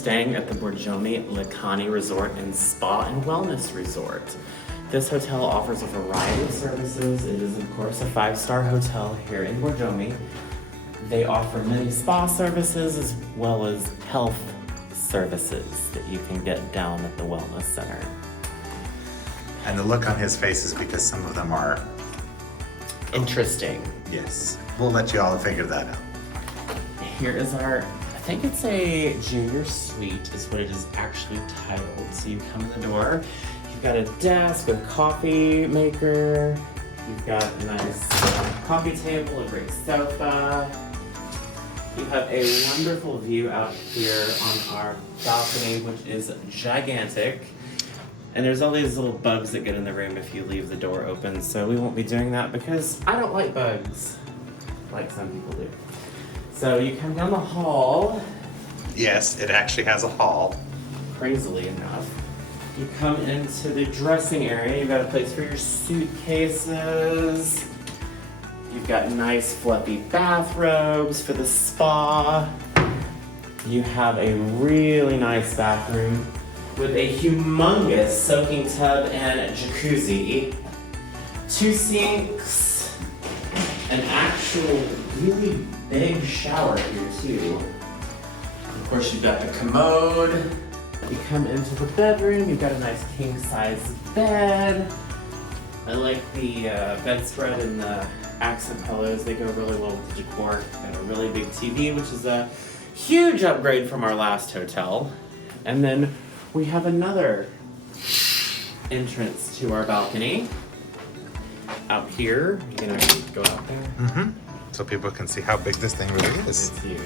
staying at the Borjomi Lacani Resort and Spa and Wellness Resort. This hotel offers a variety of services. It is, of course, a 5-star hotel here in Borjomi. They offer many spa services as well as health services that you can get down at the Wellness Center. And the look on his face is because some of them are interesting. Yes. We'll let you all figure that out. Here is our, I think it's a junior suite is what it is actually titled. So you come in the door, you've got a desk, a coffee maker, you've got a nice coffee table, a great sofa. You have a wonderful view out here on our balcony, which is gigantic. And there's all these little bugs that get in the room if you leave the door open, so we won't be doing that because I don't like bugs, like some people do. So you come down the hall. Yes, it actually has a hall. Crazily enough. You come into the dressing area. You've got a place for your suitcases. You've got nice fluffy bathrobes for the spa. You have a really nice bathroom with a humongous soaking tub and jacuzzi. 2 sinks, an actual really big shower here too. Of course, you've got the commode. You come into the bedroom, you've got a nice king-size bed. I like the bedspread and the accent pillows. They go really well with the decor. Got a really big TV, which is a huge upgrade from our last hotel. And then we have another entrance to our balcony. Out here, you can actually go out there. Mm-hmm. So people can see how big this thing really is. It's huge.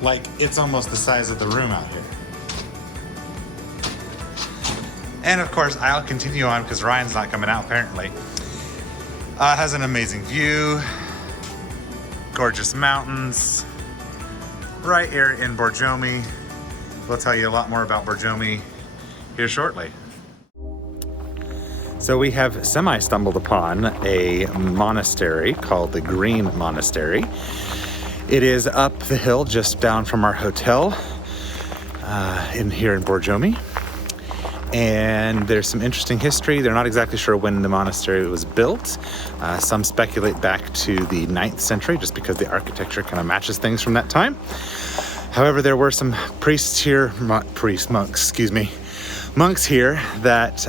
Like, it's almost the size of the room out here. And of course, I'll continue on because Ryan's not coming out apparently. Has an amazing view, gorgeous mountains, right here in Borjomi. We'll tell you a lot more about Borjomi here shortly. So we have semi-stumbled upon a monastery called the Green Monastery. It is up the hill just down from our hotel here in Borjomi. And there's some interesting history. They're not exactly sure when the monastery was built. Some speculate back to the 9th century just because the architecture kind of matches things from that time. However, there were some priests here, monks here that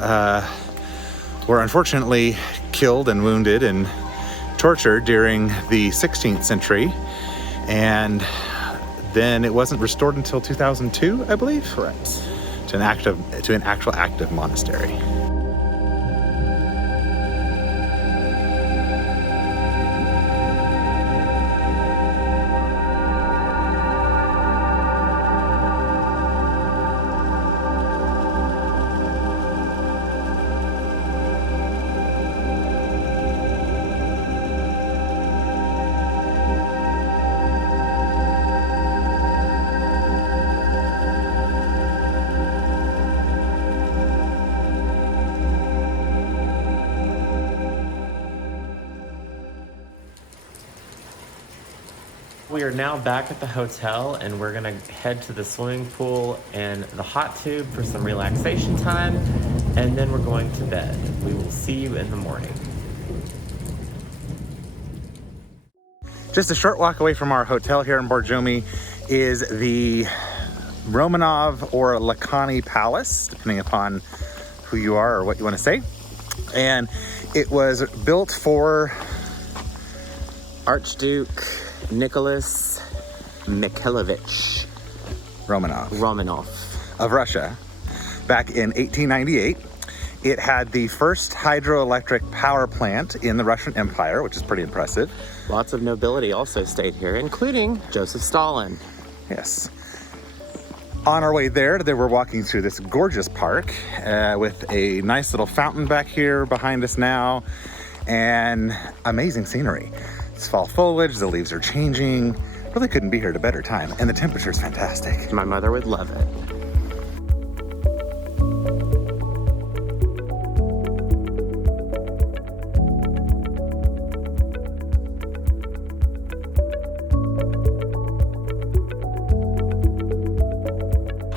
were unfortunately killed and wounded and tortured during the 16th century. And then it wasn't restored until 2002, I believe. Correct. To an actual active monastery. We are now back at the hotel and we're gonna head to the swimming pool and the hot tube for some relaxation time, and then we're going to bed. We will see you in the morning. Just a short walk away from our hotel here in Borjomi is the Romanov or Lacani Palace, depending upon who you are or what you want to say. And it was built for Archduke Nicholas Mikhailovich Romanov of Russia back in 1898. It had the first hydroelectric power plant in the Russian Empire, which is pretty impressive. Lots of nobility also stayed here, including Joseph Stalin. Yes. On our way there, they were walking through this gorgeous park with a nice little fountain back here behind us now, and amazing scenery. It's fall foliage, the leaves are changing. Really couldn't be here at a better time, and the temperature's fantastic. My mother would love it.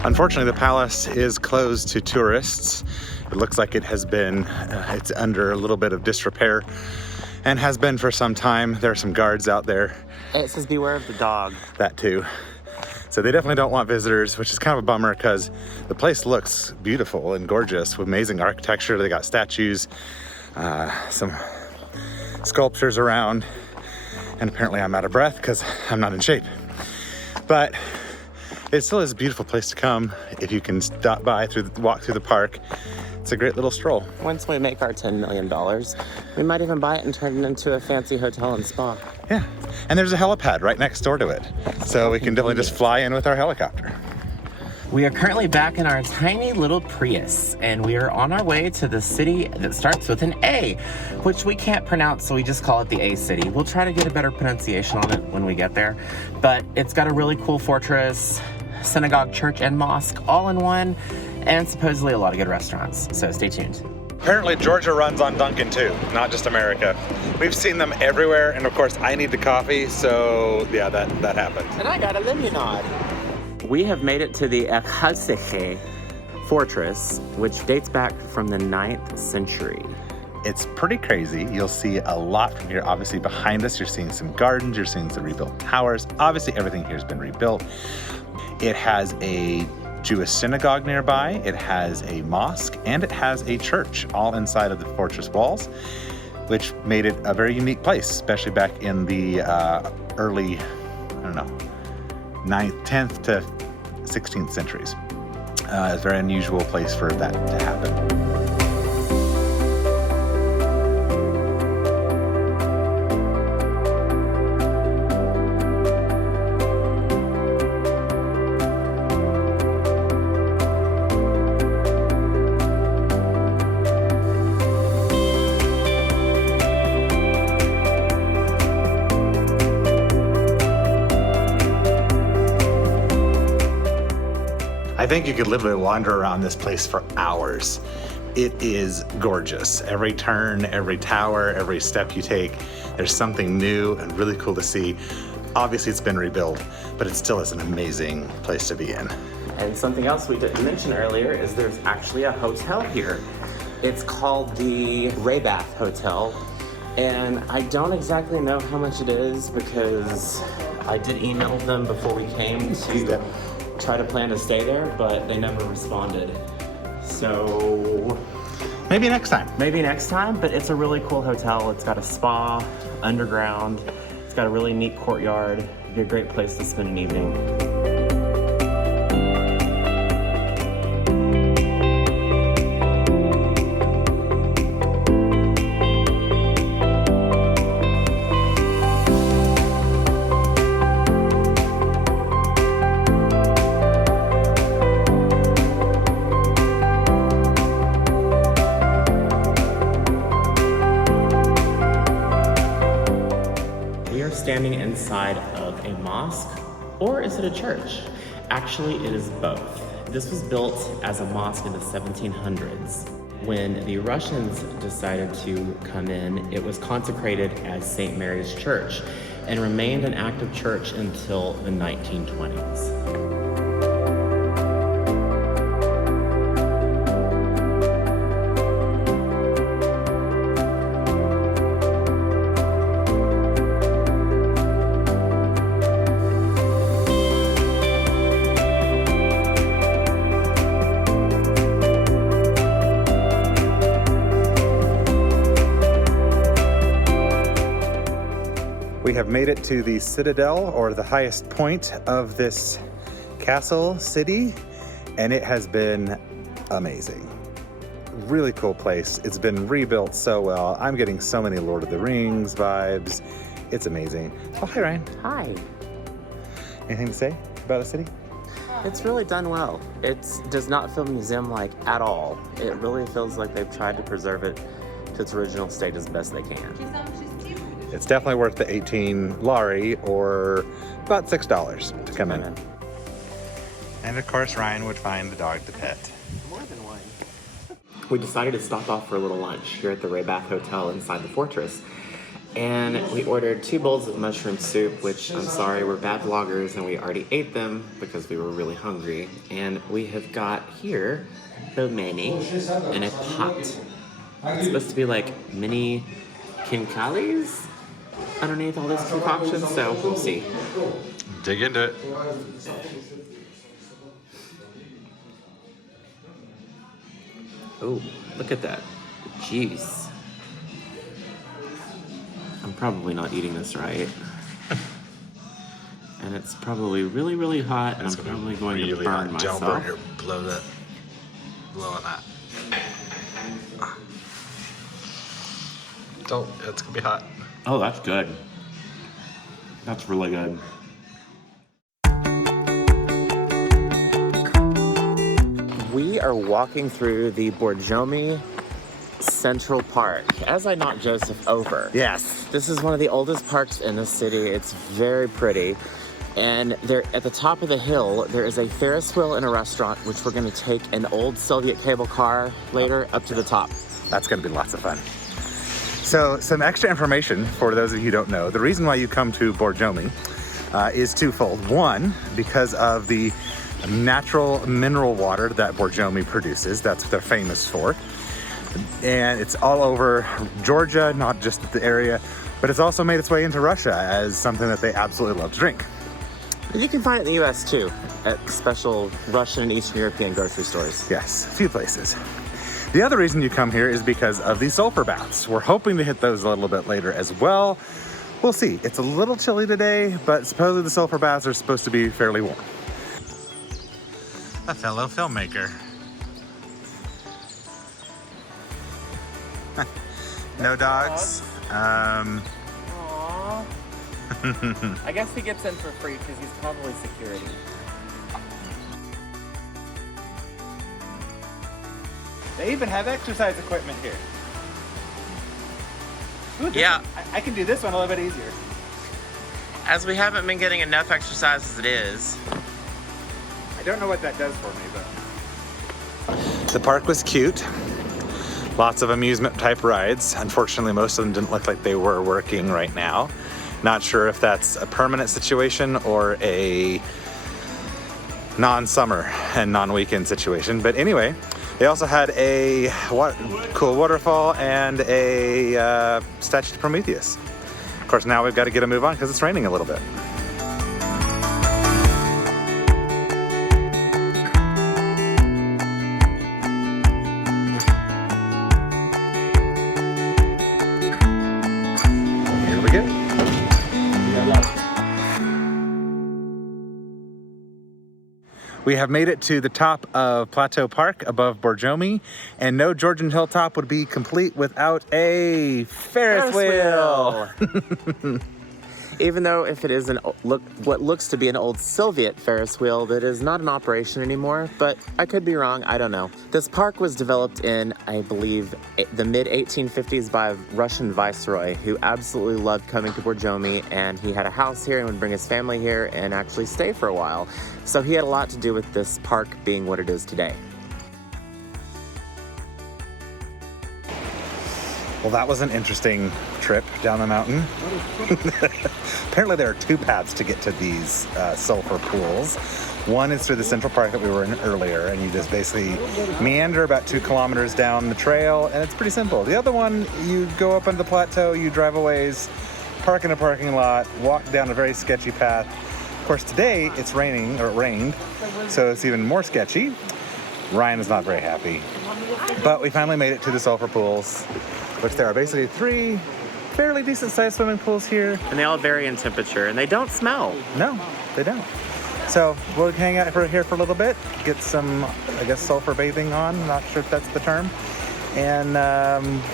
Unfortunately, the palace is closed to tourists. It looks like it has been, it's under a little bit of disrepair and has been for some time. There are some guards out there. It says beware of the dog. That too. So they definitely don't want visitors, which is kind of a bummer because the place looks beautiful and gorgeous with amazing architecture. They got statues, some sculptures around, and apparently I'm out of breath because I'm not in shape. But it still is a beautiful place to come if you can stop by, walk through the park. It's a great little stroll. Once we make our $10 million, we might even buy it and turn it into a fancy hotel and spa. Yeah, and there's a helipad right next door to it. So we can definitely just fly in with our helicopter. We are currently back in our tiny little Prius, and we are on our way to the city that starts with an A, which we can't pronounce, so we just call it the A City. We'll try to get a better pronunciation on it when we get there, but it's got a really cool fortress, synagogue, church, and mosque all in one, and supposedly a lot of good restaurants, so stay tuned. Apparently Georgia runs on Dunkin' too, not just America. We've seen them everywhere, and of course I need the coffee, so yeah, that happened. And I got a limonade. We have made it to the Echazeke fortress, which dates back from the 9th century. It's pretty crazy. You'll see a lot from here. Obviously behind us, you're seeing some gardens, you're seeing some rebuilt towers. Obviously everything here has been rebuilt. It has a Jewish synagogue nearby, it has a mosque, and it has a church all inside of the fortress walls, which made it a very unique place, especially back in the early, I don't know, 10th to 16th centuries. It's a very unusual place for that to happen. I think you could literally wander around this place for hours. It is gorgeous. Every turn, every tower, every step you take, there's something new and really cool to see. Obviously it's been rebuilt, but it still is an amazing place to be in. And something else we didn't mention earlier is there's actually a hotel here. It's called the Raybath Hotel. And I don't exactly know how much it is because I did email them before we came to try to plan to stay there, but they never responded. So maybe next time. Maybe next time, but it's a really cool hotel. It's got a spa, underground. It's got a really neat courtyard. It'd be a great place to spend an evening. Standing inside of a mosque, or is it a church? Actually, it is both. This was built as a mosque in the 1700s. When the Russians decided to come in, it was consecrated as St. Mary's Church and remained an active church until the 1920s. We have made it to the citadel, or the highest point of this castle city, and it has been amazing. Really cool place. It's been rebuilt so well. I'm getting so many Lord of the Rings vibes. It's amazing. Oh, hi, Ryan. Hi. Anything to say about the city? It's really done well. It does not feel museum-like at all. It really feels like they've tried to preserve it to its original state as best they can. It's definitely worth the 18 lari, or about $6 to come in. And of course, Ryan would find the dog to pet. More than one. We decided to stop off for a little lunch here at the Raybath Hotel inside the fortress. And we ordered 2 bowls of mushroom soup, which I'm sorry, we're bad vloggers and we already ate them because we were really hungry. And we have got here Borjomi in a pot. It's supposed to be like mini kinkalis underneath all this concoction, so we'll see. Dig into it. Oh, look at that. Jeez. I'm probably not eating this right. And it's probably really, really hot, and I'm probably going to burn myself. Don't burn your blow on that. Don't, it's gonna be hot. Oh, that's good. That's really good. We are walking through the Borjomi Central Park as I knocked Joseph over. Yes. This is one of the oldest parks in the city. It's very pretty. And there, at the top of the hill, there is a Ferris wheel and a restaurant, which we're gonna take an old Soviet cable car later up to the top. That's gonna be lots of fun. So some extra information for those of you who don't know. The reason why you come to Borjomi is twofold. One, because of the natural mineral water that Borjomi produces. That's what they're famous for. And it's all over Georgia, not just the area, but it's also made its way into Russia as something that they absolutely love to drink. You can find it in the US too, at special Russian and Eastern European grocery stores. Yes, a few places. The other reason you come here is because of the sulfur baths. We're hoping to hit those a little bit later as well. We'll see. It's a little chilly today, but supposedly the sulfur baths are supposed to be fairly warm. A fellow filmmaker. No dogs. Aww. I guess he gets in for free because he's probably security. They even have exercise equipment here. Ooh, Yeah. I can do this one a little bit easier. As we haven't been getting enough exercise as it is. I don't know what that does for me, but. The park was cute. Lots of amusement type rides. Unfortunately, most of them didn't look like they were working right now. Not sure if that's a permanent situation or a non-summer and non-weekend situation. But anyway, they also had a cool waterfall and a statue to Prometheus. Of course, now we've got to get a move on because it's raining a little bit. Here we go. We have made it to the top of Plateau Park above Borjomi, and no Georgian hilltop would be complete without a Ferris wheel. Even though if it is what looks to be an old Soviet Ferris wheel that is not in operation anymore, but I could be wrong, I don't know. This park was developed in, I believe, the mid-1850s by a Russian viceroy who absolutely loved coming to Borjomi, and he had a house here and would bring his family here and actually stay for a while. So he had a lot to do with this park being what it is today. Well, that was an interesting trip down the mountain. Apparently there are 2 paths to get to these sulfur pools. One is through the Central Park that we were in earlier, and you just basically meander about 2 kilometers down the trail, and it's pretty simple. The other one, you go up onto the plateau, you drive a ways, park in a parking lot, walk down a very sketchy path. Of course, today it's raining, or it rained, so it's even more sketchy. Ryan is not very happy. But we finally made it to the sulfur pools, which there are basically 3 fairly decent sized swimming pools here. And they all vary in temperature, and they don't smell. No, they don't. So we'll hang out here for a little bit, get some, I guess, sulfur bathing on. Not sure if that's the term. And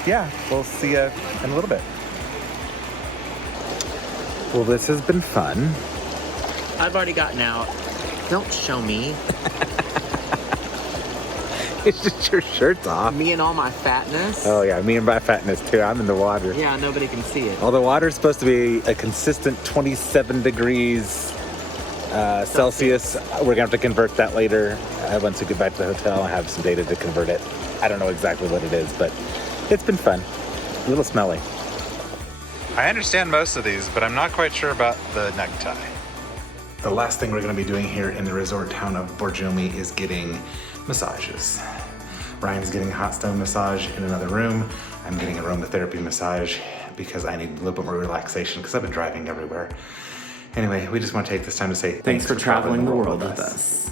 yeah, we'll see you in a little bit. Well, this has been fun. I've already gotten out. Don't show me. It's just your shirt's off. Me and all my fatness. Oh yeah, me and my fatness too. I'm in the water. Yeah, nobody can see it. Well, the water's supposed to be a consistent 27 degrees Celsius. We're gonna have to convert that later once we get back to the hotel. I have some data to convert it. I don't know exactly what it is, but it's been fun. A little smelly. I understand most of these, but I'm not quite sure about the necktie. The last thing we're going to be doing here in the resort town of Borjomi is getting massages. Ryan's getting a hot stone massage in another room. I'm getting aromatherapy massage because I need a little bit more relaxation because I've been driving everywhere. Anyway, we just want to take this time to say Thanks for traveling the world with us.